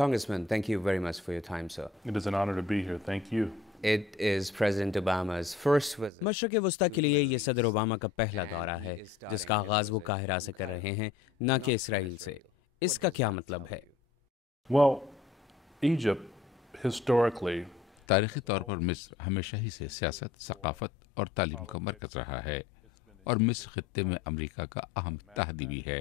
Congressman, thank you very much for your time, sir. It is an honor to be here. Thank you. It is President Obama's first visit. مشرق وسطی کے لیے یہ صدر Obama کا پہلا دورہ ہے جس کا آغاز وہ قاہرہ سے کر رہے ہیں نہ کہ اسرائیل سے. اس کا کیا مطلب ہے؟ Well, Egypt historically تاریخی طور پر مصر ہمیشہ ہی سے سیاست، ثقافت اور تعلیم کا مرکز رہا ہے، اور مصر خطے میں امریکہ کا اہم اتحادی بھی ہے.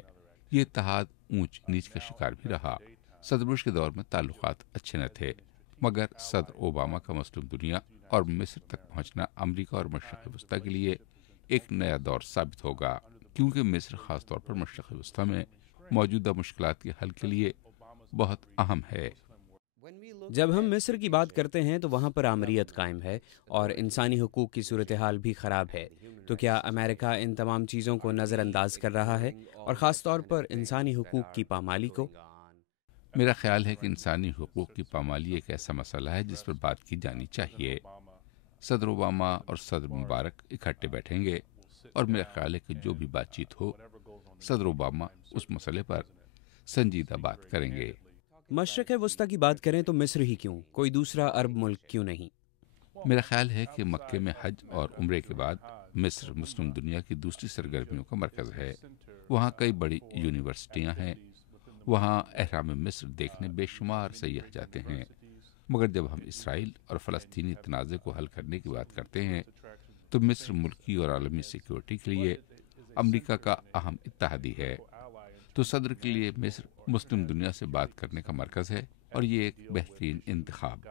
یہ اتحاد اونچ نیچ کا شکار بھی رہا. صدر بش کے دور میں تعلقات اچھے نہ تھے، مگر صدر اوباما کا مسلم دنیا اور مصر تک پہنچنا امریکہ اور مشرق وسطی کے لیے ایک نیا دور ثابت ہوگا، کیونکہ مصر خاص طور پر مشرق وسطی میں موجودہ مشکلات کے حل کے لیے بہت اہم ہے. جب ہم مصر کی بات کرتے ہیں تو وہاں پر آمریت قائم ہے اور انسانی حقوق کی صورتحال بھی خراب ہے. تو کیا امریکہ ان تمام چیزوں کو نظر انداز کر رہا ہے اور خاص طور پر انسانی حقوق کی پامالی کو؟ میرا خیال ہے کہ انسانی حقوق کی پامالی ایک ایسا مسئلہ ہے جس پر بات کی جانی چاہیے. صدر اوباما اور صدر مبارک اکٹھے بیٹھیں گے اور میرا خیال ہے کہ جو بھی بات چیت ہو صدر اوباما اس مسئلے پر سنجیدہ بات کریں گے. مشرق وسطی کی بات کریں تو مصر ہی کیوں، کوئی دوسرا عرب ملک کیوں نہیں؟ میرا خیال ہے کہ مکے میں حج اور عمرے کے بعد مصر مسلم دنیا کی دوسری سرگرمیوں کا مرکز ہے. وہاں کئی بڑی یونیورسٹیاں ہیں. وہاں احرام مصر دیکھنے بے شمار سیاح جاتے ہیں. مگر جب ہم اسرائیل اور فلسطینی تنازع کو حل کرنے کی بات کرتے ہیں تو مصر ملکی اور عالمی سیکیورٹی کے لیے امریکہ کا اہم اتحادی ہے. تو صدر کے لیے مصر مسلم دنیا سے بات کرنے کا مرکز ہے اور یہ ایک بہترین انتخاب.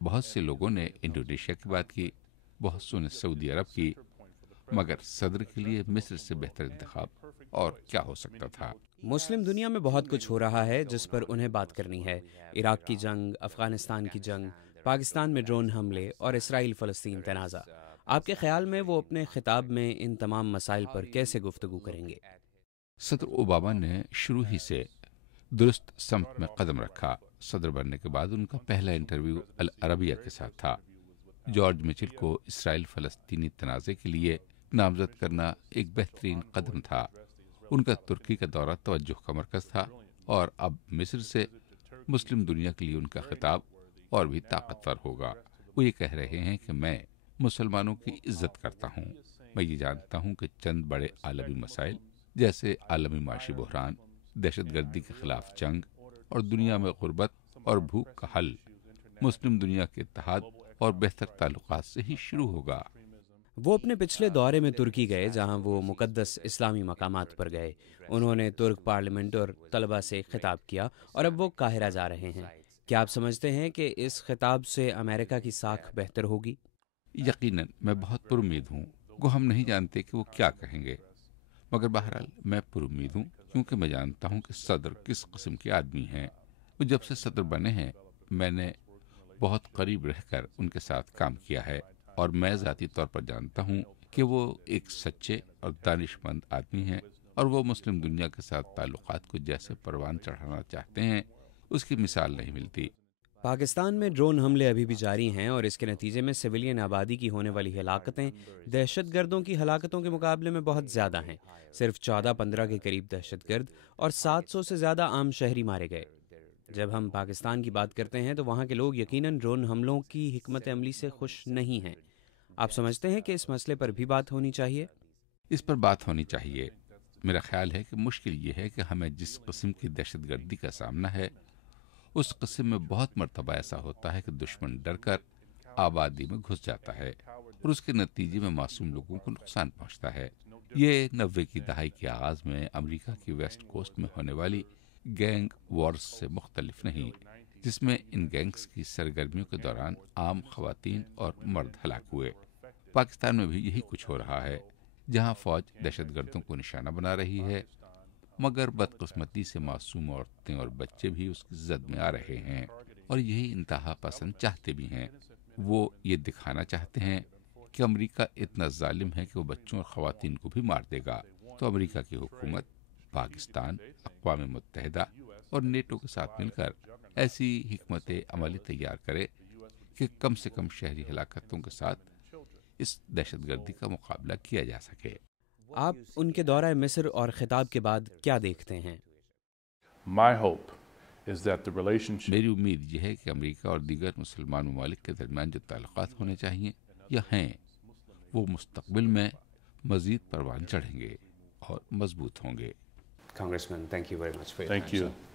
بہت سے لوگوں نے انڈونیشیا کی بات کی، بہت سو نے سعودی عرب کی، مگر صدر کے لیے مصر سے بہتر انتخاب اور کیا ہو سکتا تھا؟ مسلم دنیا میں بہت کچھ ہو رہا ہے جس پر انہیں بات کرنی ہے. عراق کی جنگ، افغانستان کی جنگ، پاکستان میں ڈرون حملے اور اسرائیل فلسطین تنازع. آپ کے خیال میں وہ اپنے خطاب میں ان تمام مسائل پر کیسے گفتگو کریں گے؟ صدر اوباما نے شروع ہی سے درست سمت میں قدم رکھا. صدر بننے کے بعد ان کا پہلا انٹرویو العربیہ کے ساتھ تھا. جارج میچل کو اسرائیل فلسطینی تنازع کے لیے نامزد کرنا ایک بہترین قدم تھا. ان کا ترکی کا دورہ توجہ کا مرکز تھا، اور اب مصر سے مسلم دنیا کے لیے ان کا خطاب اور بھی طاقتور ہوگا. وہ یہ کہہ رہے ہیں کہ میں مسلمانوں کی عزت کرتا ہوں. میں یہ جانتا ہوں کہ چند بڑے عالمی مسائل جیسے عالمی معاشی بحران، دہشت گردی کے خلاف جنگ اور دنیا میں غربت اور بھوک کا حل مسلم دنیا کے اتحاد اور بہتر تعلقات سے ہی شروع ہوگا. وہ اپنے پچھلے دورے میں ترکی گئے جہاں وہ مقدس اسلامی مقامات پر گئے. انہوں نے ترک پارلیمنٹ اور طلبہ سے خطاب کیا اور اب وہ قاہرہ جا رہے ہیں. کیا آپ سمجھتے ہیں کہ اس خطاب سے امریکہ کی ساکھ بہتر ہوگی؟ یقیناً میں بہت پر امید ہوں. ہم نہیں جانتے کہ وہ کیا کہیں گے، مگر بہرحال میں پر امید ہوں کیونکہ میں جانتا ہوں کہ صدر کس قسم کے آدمی ہیں. وہ جب سے صدر بنے ہیں میں نے بہت قریب رہ کر ان کے ساتھ کام کیا ہے، اور میں ذاتی طور پر جانتا ہوں کہ وہ ایک سچے اور دانش مند آدمی ہیں، اور وہ مسلم دنیا کے ساتھ تعلقات کو جیسے پروان چڑھانا چاہتے ہیں اس کی مثال نہیں ملتی. پاکستان میں ڈرون حملے ابھی بھی جاری ہیں اور اس کے نتیجے میں سویلین آبادی کی ہونے والی ہلاکتیں دہشت گردوں کی ہلاکتوں کے مقابلے میں بہت زیادہ ہیں. صرف 14-15 کے قریب دہشت گرد اور 700 سے زیادہ عام شہری مارے گئے. جب ہم پاکستان کی بات کرتے ہیں تو وہاں کے لوگ یقیناً ڈرون حملوں کی حکمت عملی سے خوش نہیں ہیں. آپ سمجھتے ہیں کہ اس مسئلے پر بھی بات ہونی چاہیے؟ اس پر بات ہونی چاہیے. میرا خیال ہے کہ مشکل یہ ہے کہ ہمیں جس قسم کی دہشت گردی کا سامنا ہے اس قسم میں بہت مرتبہ ایسا ہوتا ہے کہ دشمن ڈر کر آبادی میں گھس جاتا ہے اور اس کے نتیجے میں معصوم لوگوں کو نقصان پہنچتا ہے. یہ 90 کی دہائی کے آغاز میں امریکہ کی ویسٹ کوسٹ میں ہونے والی گینگ وارز سے مختلف نہیں، جس میں ان گینگز کی سرگرمیوں کے دوران عام خواتین اور مرد ہلاک ہوئے. پاکستان میں بھی یہی کچھ ہو رہا ہے، جہاں فوج دہشت گردوں کو نشانہ بنا رہی ہے، مگر بدقسمتی سے معصوم عورتیں اور بچے بھی اس کی زد میں آ رہے ہیں، اور یہی انتہا پسند چاہتے بھی ہیں. وہ یہ دکھانا چاہتے ہیں کہ امریکہ اتنا ظالم ہے کہ وہ بچوں اور خواتین کو بھی مار دے گا. تو امریکہ کی حکومت پاکستان، اقوام متحدہ اور نیٹو کے ساتھ مل کر ایسی حکمت عملی تیار کرے کہ کم سے کم شہری ہلاکتوں کے ساتھ اس دہشت گردی کا مقابلہ کیا جا سکے. آپ ان کے دورہ مصر اور خطاب کے بعد کیا دیکھتے ہیں؟ My hope is that the relationship میری امید یہ ہے کہ امریکہ اور دیگر مسلمان ممالک کے درمیان جو تعلقات ہونے چاہیے یا ہیں وہ مستقبل میں مزید پروان چڑھیں گے اور مضبوط ہوں گے. Congressman, thank you very much for your Thank time, you. sir.